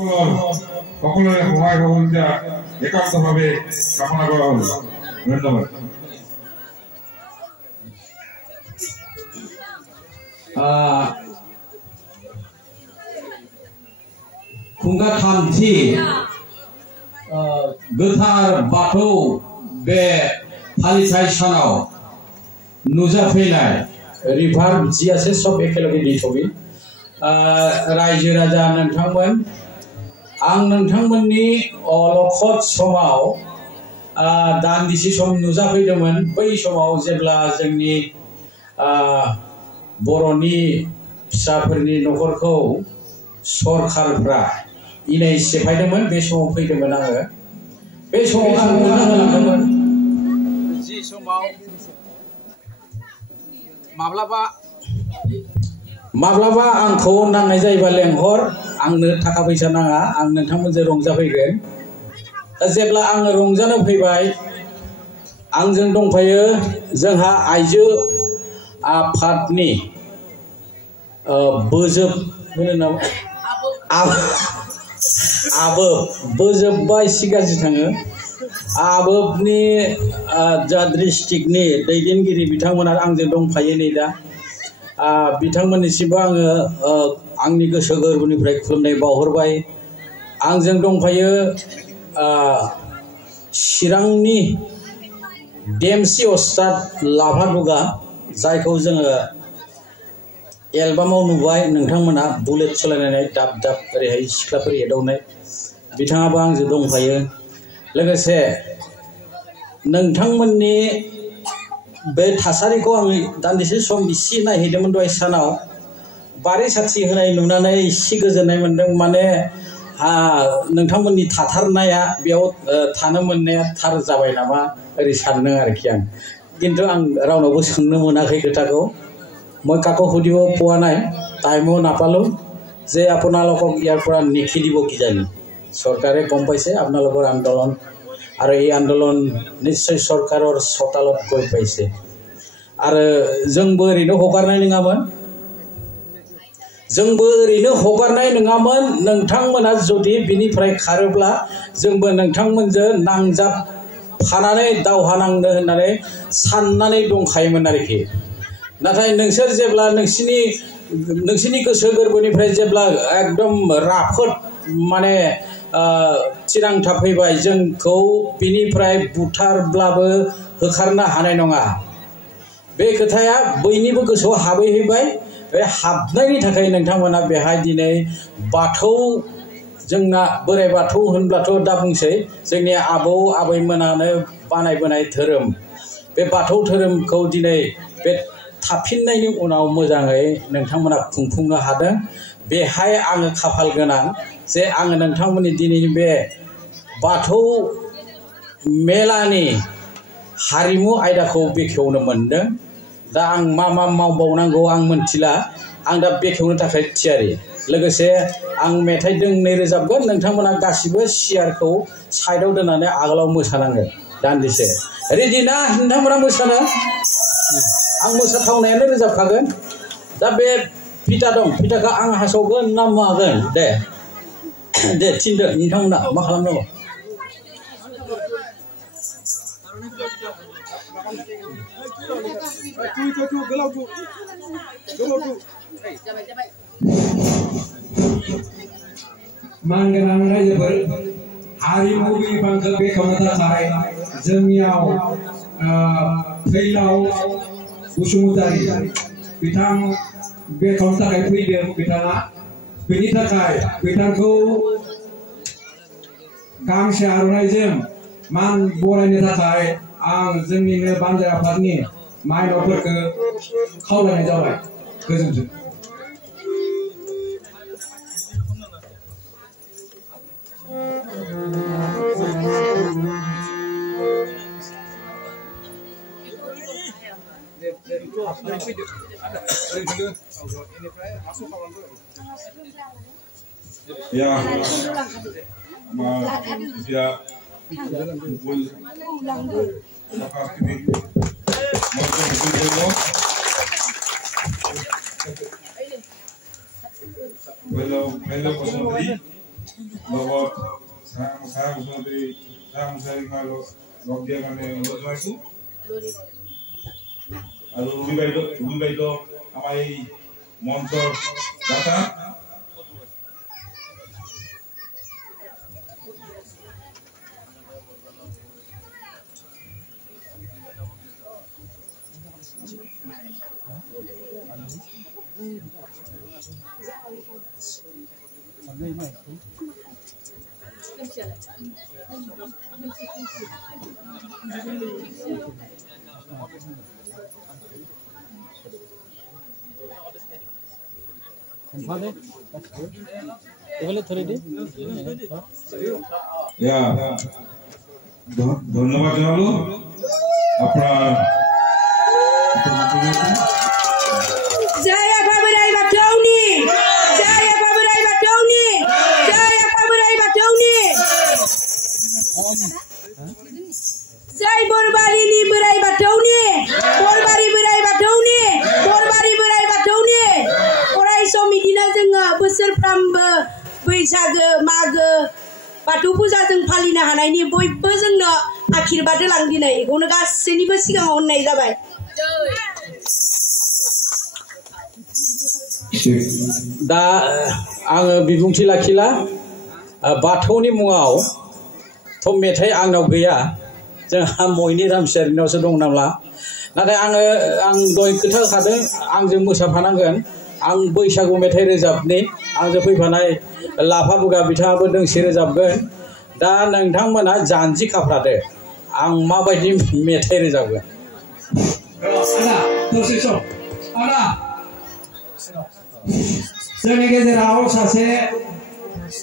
সকলের সহায় সহযোগিতা একান্তভাবে কামনা করা হল। ধন্যবাদ। खुंगा थामथि गोथार बाथौ बे फालिथाय सानाव नुजाफैनाय रिभार जियासे सब एकेलगे दैथ'बि रायजो राजा नोंथांमोन आं नोंथांमोननि अलखद समाव दान्दिसे सम नुजाफैदोंमोन बै समाव जेब्ला जोंनि बर'नि फिसाफोरनि न'खरखौ सरखारफ्रा इनाय सेफायदोंमोन बे समाव फैदोंमोन आङो बे समाव आं नुनो मोनदोंमोन जि समाव माब्लाबा आंखौ नांनाय जायोबा लेंहर आंनो थाखा फैसा नाङा आं नोंथांमोनजों रंजाफैगोन दा जेब्ला आङो रंजानो फैबाय आंजों दंफायो जोंहा आइजो आफादनि बोजोब होनो नामा आबोब बोजोबबा एसे गाज्रि थाङो आबोबनि जा डिस्ट्रिक्टनि दैदेनगिरि बिथांमोना आंजों दंफायो नै दा बिथांमोननिसिमबो आङो आंनि गोसो गोरबोनिफ्राय खुलुमनाय बावहरबाय आंजों दंफायो चिरांनि देमसि अस्ताद लाभादुगा जायखौ जोङो एलबामाव नुबाय नोंथांमोना बुलेट सालायनानै दाब दाब ओरैहाय सिख्लाफोर एदावनाय बिथाङाबो आंजों दंफायो लोगोसे नोंथांमोननि बे थासारिखौ आं दान्दिसे सम इसे नायहैदोंमोन दहाय सानाव बारि साथि होनाय नुनानै इसे गोजोननाय मोन्दों माने नोंथांमोननि थाथारनाया बेयाव थानो मोननाया थार जाबाय नामा ओरै सानदों आरोखि आं किन्तु आं रावनावबो सोंनो मोनाखै खोथाखौ মই কাকো সুধিব পোৱা নাই টাইমো নাপালোঁ যে আপোনালোকক ইয়াৰ পৰা নিখেদিব কিজানি চৰকাৰে গম পাইছে আপোনালোকৰ আন্দোলন আৰু এই আন্দোলন নিশ্চয় চৰকাৰৰ চোতালত গৈ পাইছে আৰু जोंबो ओरैनो हगारनाय नङामोन नोंथांमोना जुदि बिनिफ्राय खारोब्ला जोंबो नोंथांमोनजों नांजाबफानानै दावहा नांनो होननानै साननानै दंखायोमोन आरोखि नाथाय नोंसोर जेब्ला नोंसिनि गोसो गोरबोनिफ्राय जेब्ला एकदम राफोद माने थिरांथा फैबाय जोंखौ बिनिफ्राय बुथारब्लाबो होखारनो हानाय नङा बे खोथाया बयनिबो गोसोआव हाबहैबाय बे हाबनायनि थाखाय नोंथांमोना बेहाय दिनै बाथौ जोंना बोराइ बाथौ होनब्लाथ' दा बुंसै जोंनि आबौ आबैमोनानो बानायबोनाय धोरोम बे बाथौ धोरोमखौ दिनै बे थाफिननायनि उनाव मोजाङै नोंथांमोना खुंफुंनो हादों बेहाय आङो खाफाल गोनां जे आङो नोंथांमोननि दिनैनि बे बाथौ मेलानि हारिमु आयदाखौ बेखेवनो मोनदों दा आं मा मावबावनांगौ आं मोनथिला आं दा बेखेवनो थाखाय थियारि लोगोसे आं मेथाइ दोंनै रोजाबगोन नोंथांमोना गासिबो सियारखौ साइडआव दोननानै आगोलाव मोसानांगोन दान्दिसे रेडि ना नोंथांमोना मोसानो आं मोसाथावनायानो रोजाबखागोन दा बे फिथा दं फिथाखौ आं हासावगोन ना मागोन दे थिनदो नोंथांमोना मा खालामनांगौ मानगोनां रायजोफोर हारिमु बिफानखौ बेखेवनो थाखाय जोंनियाव फैलाव बसुमतारी बिथां बेखेवनो थाखाय फैदों बिथाङा बेनि थाखाय बिथांखौ गांसे आर'नाइजों मान बरायनो थाखाय आं जोंनिनो बानजाय आफादनि माइनावफोरखौ खावलायनाय जाबाय गोजोन्थों Ya, ya, Beliau Bosmantri লগত sang musari malo log dia mane lojaisu aru rubi bai do amar ei monchor data Ya, ধন্যবাদ জানালো আপনার Jaya Paburai Batoni, Jaya Paburai Batoni, Jaya Paburai Batoni. Jai Borbari ni Burai Batoni, Borbari Burai Batoni, Borbari Burai Batoni. Orai somidina जोङो बोसोरफ्रामबो बैसागो मागो बाथौ फुजा जों फालिनो हानायनि बयबो जोंनो आखिरबाद होलां दिनै बेखौनो गासैनिबो सिगाङाव होननाय जाबाय। दा आङो बिबुंथि लाखिला बाथौनि मुङाव थ' मेथाइ आंनाव गैया जोंहा मयनि रामसियारिनावसो दं नाला नाथाय आं दहाय खोथा होखादों आंजों मोसाफानांगोन आं बैसागु मेथाइ रोजाबनि आंजों फैफानाय लाफा बुगा बिथाङाबो दोंसे रोजाबगोन दा नोंथांमोना जानजि खाफ्रादो आं माबायदि मेथाइ रोजाबगोन जोंनि गेजेराव सासे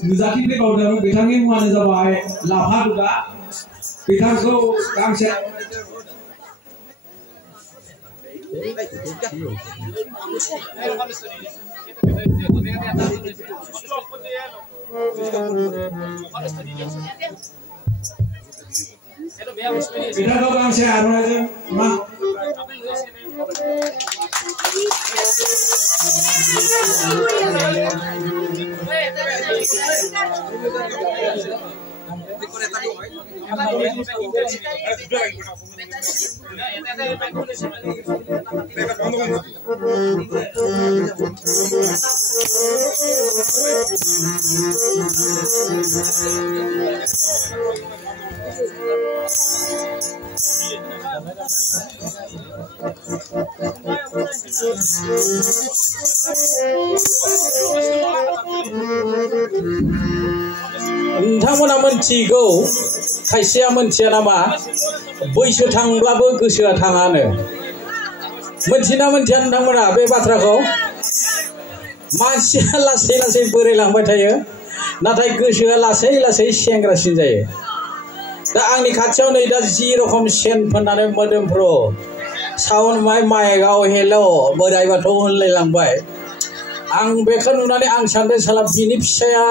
नुजाथि फैबावदों बिथांनि मुङानो जाबाय लाफा दुगा बिथांखौ गांसे बिथांखौ गांसे आर'नाइजों मा नोंथांमोना मोनथिगौ खायसेया मोनथिया नामा बैसो थांब्लाबो गोसोआ थाङानो मोनथिना मोनथिया नोंथांमोना बे बाथ्राखौ मानसिया लासै लासै बोरायलांबाय थायो नाथाय गोसोआ लासै लासै सेंग्रासिन जायो दा आंनि खाथियाव नै दा जि रखम सेन फोननानै मोदोमफ्रो साउन्ड माइकआव हेल' बोराय बाथौ होनलायलांबाय आं बेखौ नुनानै आं सानदों साला बिनि फिसाया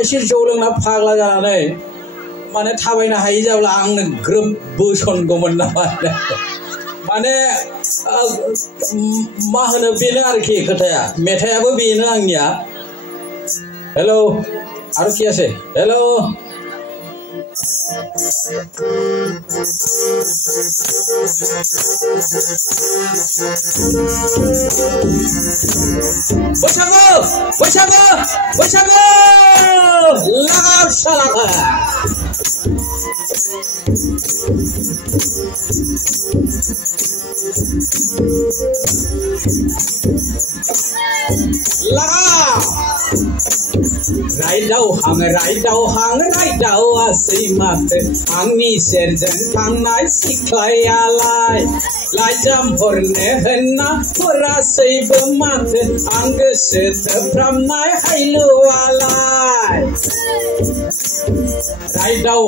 एसे जौ लोंना फाग्ला जानानै माने थाबायनो हायि जाब्ला आंनो ग्रोब बोसनगौमोन नामा माने मा होनो बेनो आरोखि खोथाया मेथाइयाबो बेनो आंनिया हेल' आरो কি আছে हेल' बैसागु लागाव सालाखा राइदाव हां राइदावासै माथो आंनि सेरजों थांनाय सिख्लायालाय लाइजाम हरनो होनना हरासैबो माथो आं गोसो थोफ्रामनाय हायलुवालाय राइदाव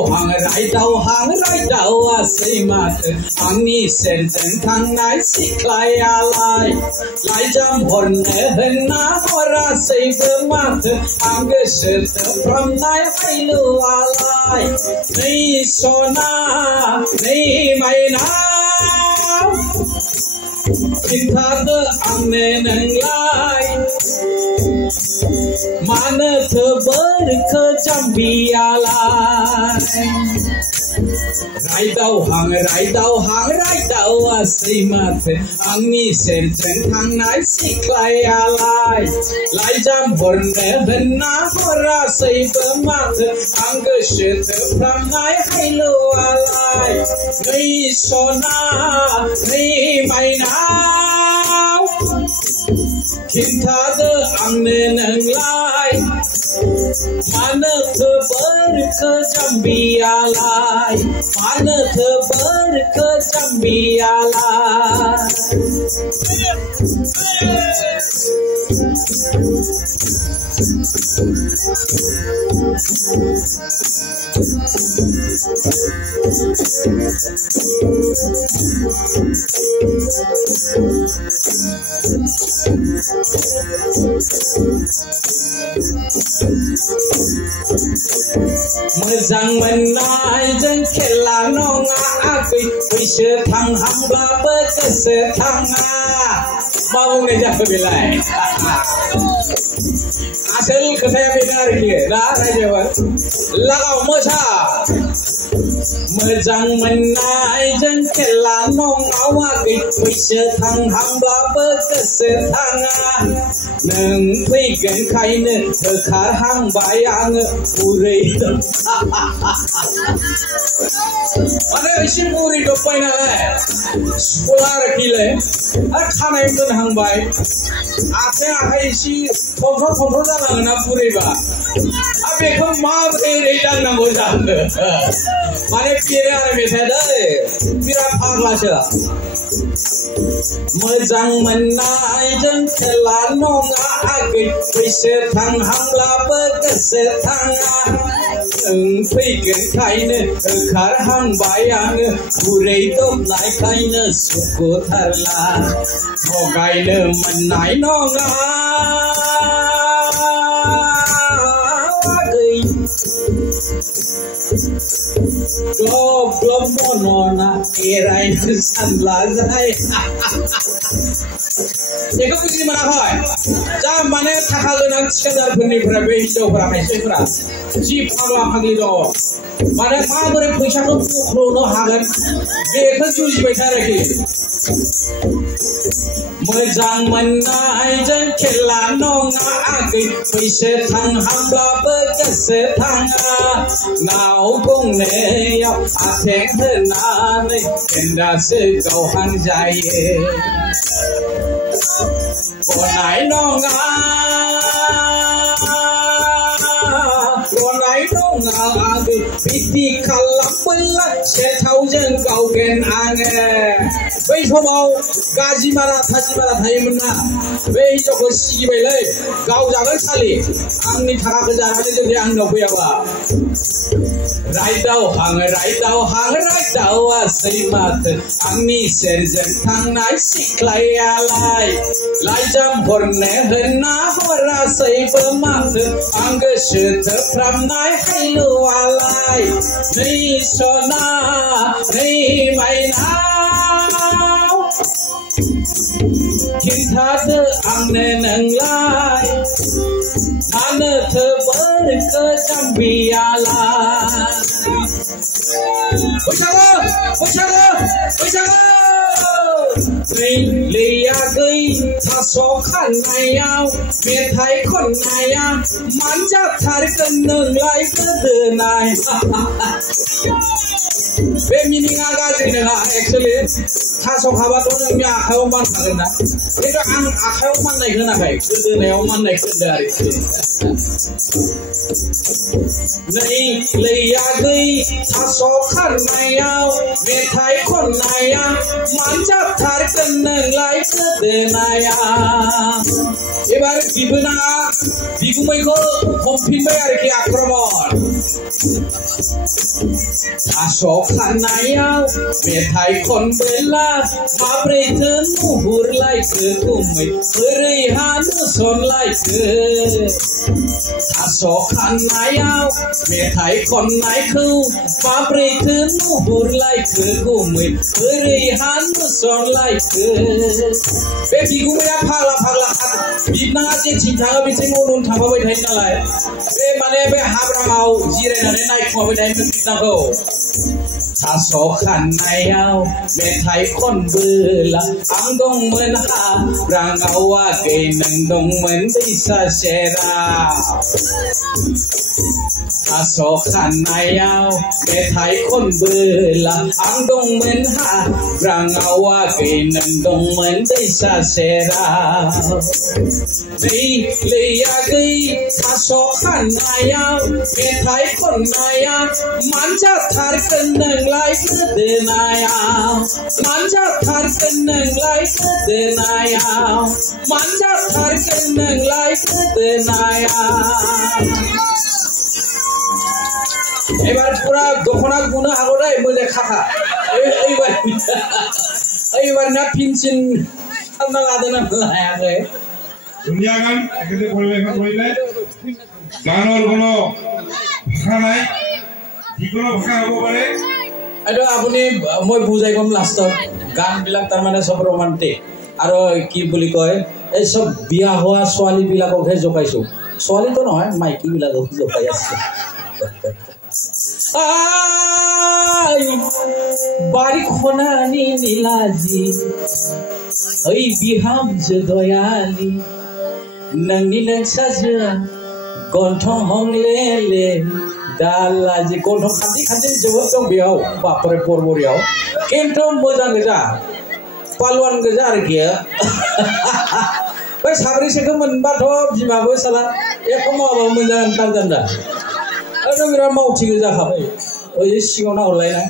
हां राइदावासै माथो आंनि सेरजों थांनाय सिख्लायालाय लाइजाम हरनो होनना हरासैबो माथो आं गोसो थोफ्रामनाय हायलुवालाय नै सना नै माइना खिन्थादो आंनो नोंलाय मानोथो berke jambialai Raidau hang asai mate Angni serjeng thangnai siklai alai Laijam horne henna horasai bermate Angge syete pramnai hailu alai Nei sona, nei mainau Kintada angne nenglai Mana berke jambialai Mana berke jambialai Mezang menai jeng kela nonga api Wise thang hambla bekese thanga Mau ngejak kebilai Asal katanya benar dia Dah raja wan Lagau mocha Mezang menai jeng kela nonga api Wise thang hambla bekese thanga Neng pigen kaine Tekar hang bayang Puri Mana isi puri dopai nalai Sekolah rekile Khana imdan hang bay Ate akai isi Kontrol dalang na puri ba Abe kham maa beri dang nanggo jang Mana pira ane methay day Pira phagla cha Mezang menai jeng kela nonga agit Wise thang hangla bekese thanga Neng pigen kaine Tekar hang bayang Kurei top nai kaine Suku tharla Mogaine menai nonga Glob monona Erai sanla zai Eko puji mana koi Jam mane thaka gonang Chedar phunni phura Behijaw phura Kaisai phura Ji phagla phagli do Mane mabore paisa ko pukrono hagan Beko juji baitha rakhi Mezang menai jeng kela nonga agi Wise thang hambla bekese thanga Ngao gong ne yao Ateng henane Kenda se gau hang jaye Konai nonga agi Piti kalam bela Se thau jeng gau gen ange Bai somau gaji mara thaji mara thayoमोन ना bai joko sigiबायलै गाव जागोन सालि आंनि थाखाखौ जानानै जुदि आंनाव फैयाबा राइदाव आसै माथो आंनि सेरजों थांनाय सिख्लायालाय लाइजाम हरनो होनना हरासैबो माथो आं गोसो थोफ्रामनाय हायलुआलाय नै सना नै माइनाव खिन्थादो आंनो नोंलाय मानोथो बोरखो जाम्बियालाय बैसागो लैयाखै थास' खानायाव मेथाइ खननाया मान जाथारगोन नोंलाय गोदोनाय बे मिनिङा गाज्रि नङा एक्चुअलि थास' खाबाथ' नोंनि आखायाव मानखागोन ना खिन्थु आं आखायाव माननाय होनाखै गोदोनायाव माननाय होनदों आरोखि नै लैयाखै थास' खानायाव मेथाइ खननाया मान जाथारगोन नोंलाय गोदोनाया एबार बिबोनाङा बिगुमैखौ हमफिनबाय आरोखि आक्रमण खानायाव मेथाइ खनबोला माब्रैथो नुहुरलायखो गुमै बोरैहा नुसनलायखो थास' खानायाव मेथाइ खननायखौ माब्रैथो नुहुरलायखो गुमै बोरैहा नुसनलायखो बे बिगुमाया फाग्ला फाग्ला बिबनाङा जेथिं थाङो बिथिं उन उन थांफाबाय थायो नालाय बे माने बे हाब्राङाव जिरायनानै नायखुमाबाय थायोमोन बिबनाखौ थास' खानायाव मेथाइ खनबोला आं दंमोन हाब्राङाव आगै नों दंमोन दैसा सेराव थास' खानायाव मेथाइ खनबोला आं दंमोन हाब्राङाव आगै नों दंमोन दैसा सेराव लै आगै थास' खानायाव मेथाइ खननाया मानजाथारगोन नोंलाय गोदोनायाव मानजाथारगोन नोंलाय गोदोनायाव मानजाथारगोन नोंलाय गोदोनायाव एबार पूरा दखना गुनो हागौ दे मोजां खाखा एबार ना फिनसिन खालामना लादों लायाखै दुनिया गान एखे पরিবেশন গানৰ কোনো ভাষা নাই যিকোনো ভাষা হ'ব পাৰে এইটো আপুনি মই বুজাই কম লাষ্টত গানবিলাক তাৰমানে সব ৰোমান্টিক আৰু কি বুলি কয় এই সব বিয়া হোৱা ছোৱালী বিলাককহে জোকাইছো ছোৱালীটো নহয় মাইকী বিলাকক জোকাই আছে बारी खनानि निलाजि ओइ बिहामजो दयालि नोंनि नोंसाजोआ गन्थं हंलेले दालाजि गन्थं खान्थि खान्थि जोबोद दं बेयाव बापरे बरबरियाव खिन्थु मोजां गोजा पालवान गोजा आरोखि बै साब्रैसोखौ मोनबाथ' बिमाबो साला एख' मावाबाबो मोजां गानजान्दा अरे मेरा माउथि गोजा खाबाय ओइ सिगाङाव नाहरलायनाय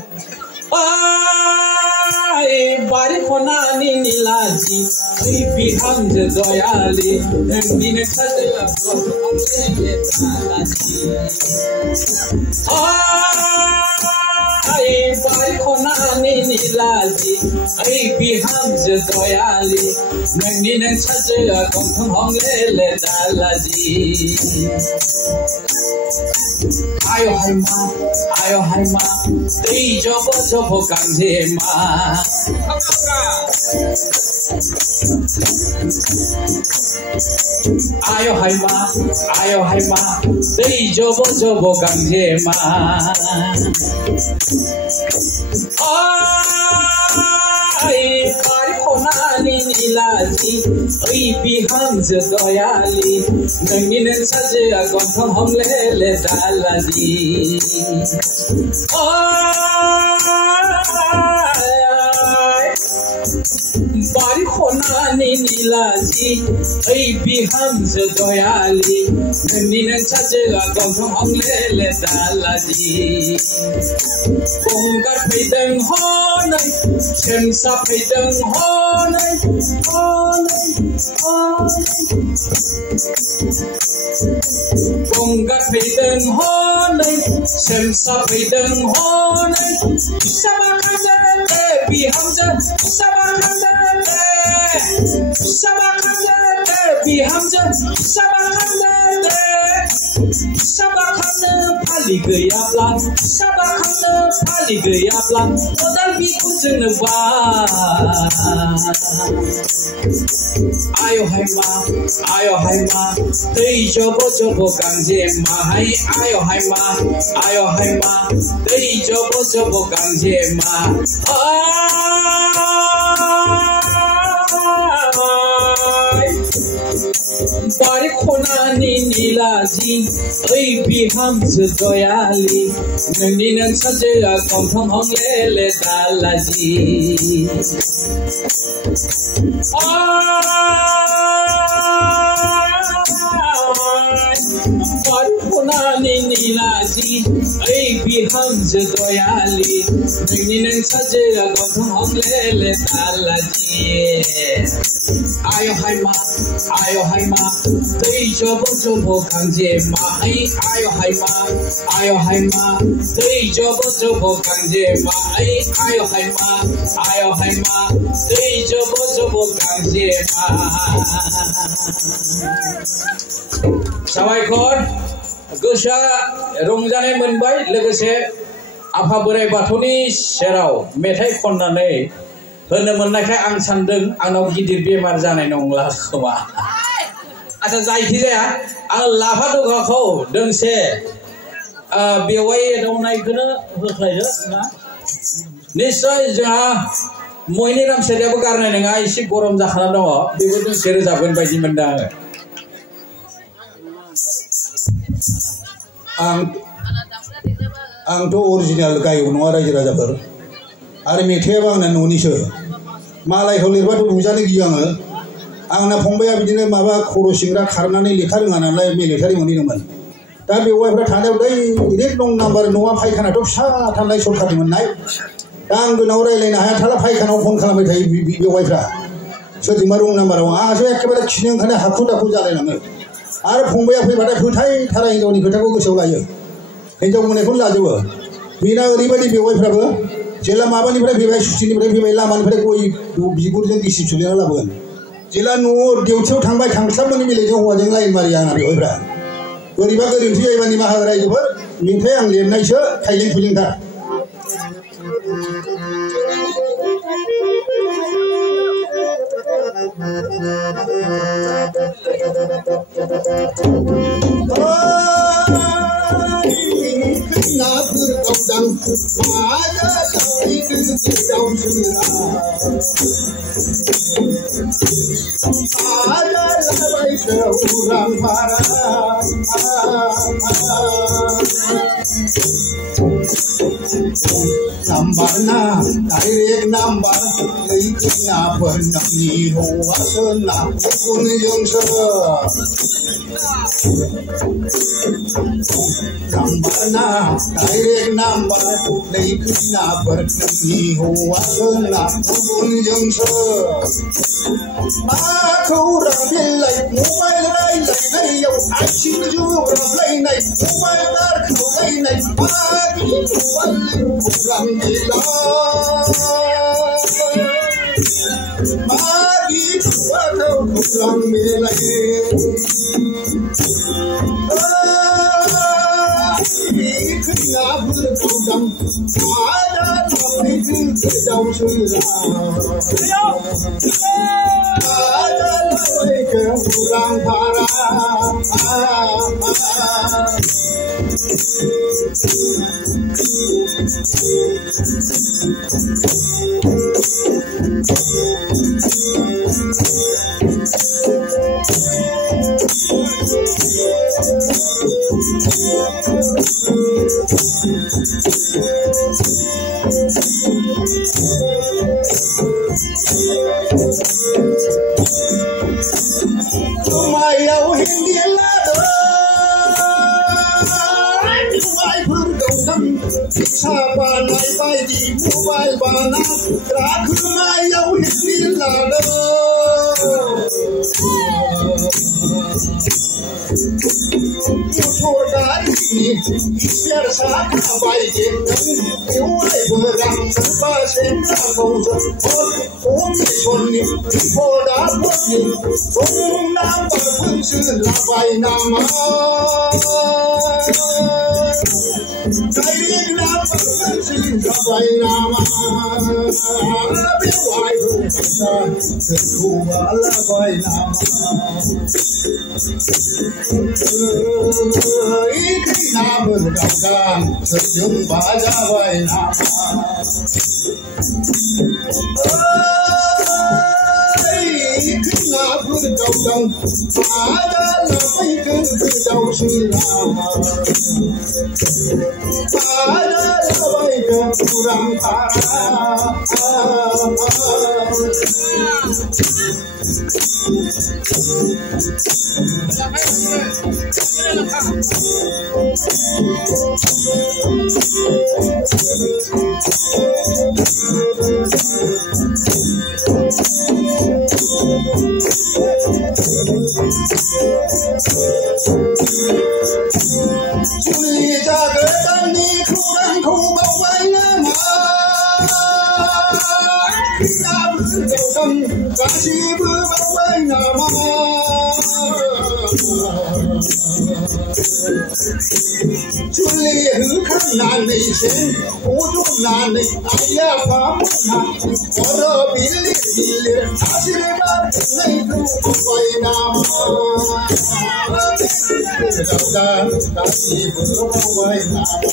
बारी खनानि निलाजि ओइ बिहामजो दयालि नोंनि नोंसाजोआ गन्थं बारी खनानि निलाजि ओइ बिहामजो दयालि नोंनि नोंसाजोआ गन्थं हंलेले दालाजि आयो हाय मा दै जब जब गांजेमा आयो हाय मा दै जब जब गांजेमा बारी खनानि निलाजि ओइ बिहामजो दयालि नोंनि नोंसाजोआ गन्थं हंलेले दालाजि बारी खनानि निलाजि ओइ बिहामजो दयालि नोंनि नोंसाजोआ गन्थं हंलेले दालाजि गंगार फैदों हनै सेमसा फैदों हनै गंगार फैदों हनै सेमसा फैदों हनै फिसाबा खांदों बिहामजो फिसाबा खांदों बिहामजो फिसाबा खांदों फालि गैयाब्ला फिसाबा खांदों फालि गैयाब्ला खदाल बिखुंजोंनो बा आयो हाय मा दै जब जब गांजेमा आयो हाय मा दै जब जब गांजेमा बारी खनानि निलाजि ओइ बिहामजो दयालि नोंनि नोंसाजोआ गन्थं हंलेले दालाजि बाथौनानै निलाजि ओइ बिहामजो दयालि नोंनि नों साजोआ गन्थं हंलेले दालाजि आय हाय मा दै जब जब गांजे माहाय आय हाय मा दै जब जब गांजे माहाय आय हाय मा दै जब जब गांजे मा साबायखर गोसोआ रंजानाय मोनबाय लोगोसे आफा बोराइ बाथौनि सेराव मेथाइ खननानै होनो मोननायखाय आं सानदों आंनाव गिदिर बेमार जानाय नंला खोमा आच्छा जायखिजाया आं लाफा दुखाखौ दोंसे बेवाइ एदावनायखौनो होख्लायदो ना निश्चय जोंहा मोहिनी रामसारियाबो गारनाय नङा एसे गरम जाखाना दङ बेबो दोंसे रोजाबगोन बायदि मोनदों आंथ' अरिजिनाल गायक नङा रायजो राजाफोर आरो मेथाइयाबो आंना न'निसो मालायखौ लिरबाथ' रंजानो गियो आंना फंबाया बिदिनो माबा खर' सिंग्रा खारनानै लेखा रोङा नालाय मिलिटारि मोनहैदोंमोन दा बेवाइफ्रा थानायाव डाइरेक्ट नं नाम्बार न'आ फायखानाथ' फिसा थानाय सरखारनि मोननाय दा आं गोनाव रायज्लायनो हाया थाला फायखानाव फन खालामबाय थायो बेवाइफ्रा सोरजोंबा रं नाम्बाराव आंहासो एखेबारे खिनो ओंखारनाय हाखु दाखु जालायलाङो आरो फंबाया फैबाथाय फोथायथारा हिनजावनि खोथाखौ गोसोआव लायो हिनजाव बुंनायखौनो लाजोबो बेना ओरैबायदि बेवाइफ्राबो जेला माबानिफ्राय फैबाय सुटिनिफ्राय फैबाय लामानिफ्राय गय बिगुरजों गिसिब सुलिना लाबोगोन जेला न'आव डिउटियाव थांबाय थांस्लाबमोननि बेलायाव हौवाजों लाइन मारिया आंना बेवाइफ्रा बोरैबा गोरोन्थि जायोबा निमाहा रायजोफोर मेथाइ आं लिरनायसो खायलें खुइलेंथार Nambarna, direct number, leikina pernami hoa sena pun yang se. Nambarna, direct number, leikina pernami hoa sena pun yang se. Aku ramai lay, mobile lay lay yo, asyik juga ramai lay, mobile dar kau lay lay, pagi mobile. Magi tuaku kurang milai, kena berkudang, ada tapi kejauh sudah, ada lagi kurang parah. Tumayau hindi lado, tuway bergaudang, saban ay bay di mobile bana, tumayau hindi lado. Mudah ini biar saya baik tuway berang terpasen kabau om sonni poda poni om nambar punsul labai nama kayak nambar punsul labai nama bewai kita kedua labai nama ikna berdagang sejumpa labai nama नाफोर गावदों आदा लाफैगोन गोदाव सिला आदा लाफैगोन खुरां भारा जुलि जागोदाननि खौरांखौ बावबाय नामा गासिबो बावबाय नामा जुलि होखांनानैसो अज'नानै आइ आफामोनहा खर' बिलिर बिलिर आशीर्बाद होनायखौ बावबाय नामा गासिबो बावबाय नामा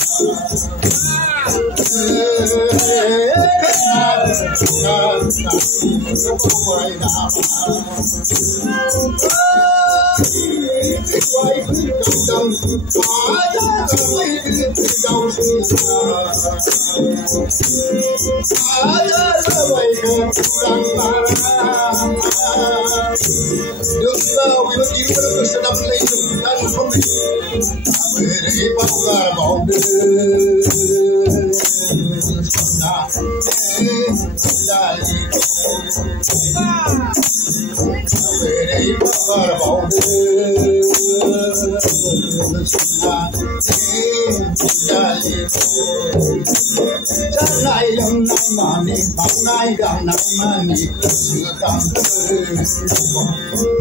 जानाय लोंनाय माने मावनाय दांनाय माने गोसो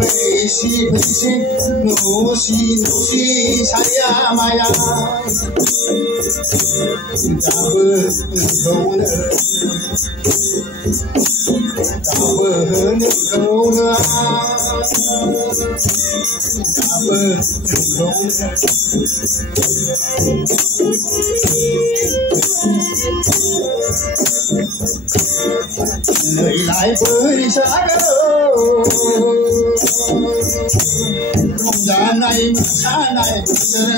फैसि फैसि न'सि न'सि साया माया दाबो नोंखौनो नैलाय बैसागो रंजानाय मोसानाय बोसोर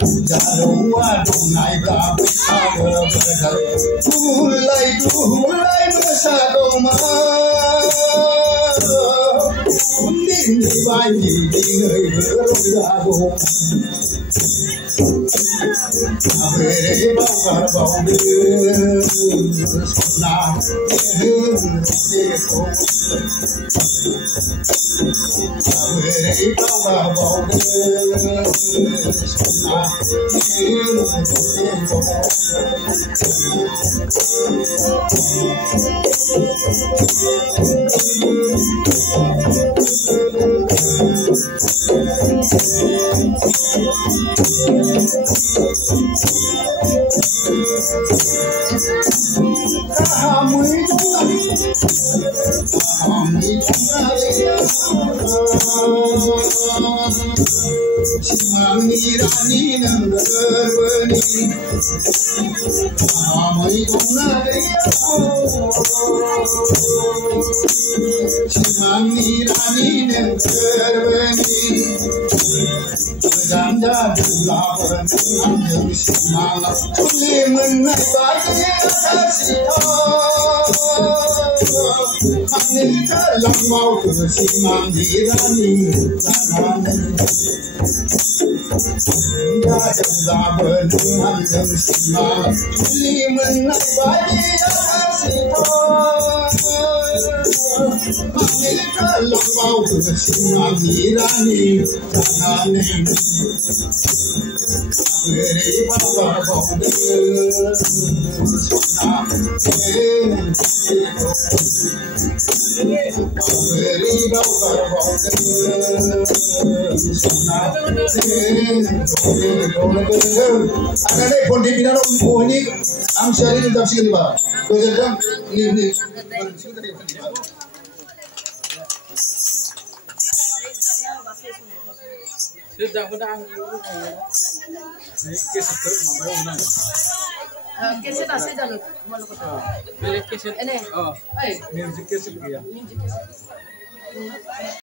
गोदान जारौआ दंनायब्ला बैसागो बोथोर दुहुलाय दुहुलाय मोसागौमोन उन्दैनि बायदि दिनैबो रंजागौमोन आबेरे बावगार बावदो सना देहो आबेरे बावगार बावदो सना सिमांनि रानि नोगोरबोनि गाहामै दंना गैया सिमांनि रानि नोगोरबोनि गोजान जादोंब्लाबो नों आंजों सिमाङाव थुलि मोननाय बायदि आंनि लामावबो सिमांनि रानि जानानै जादोंब्लाबो नों आंजों सिमाङाव थुलि मोननाय बायदि आंनि लामावबो सिमांनि रानि जानानै आबेरे बावगार बावदो सना आबेरे बावगार बावदो सना आंनानै पन्डित बिनानाव बहनि आं सियारि रोजाबसिगोन बा गोजोनथों Tidak benar, ini kesatuan, mama yang Keset ase jalan. Beli keset. Ini. Oh. Music keset ya.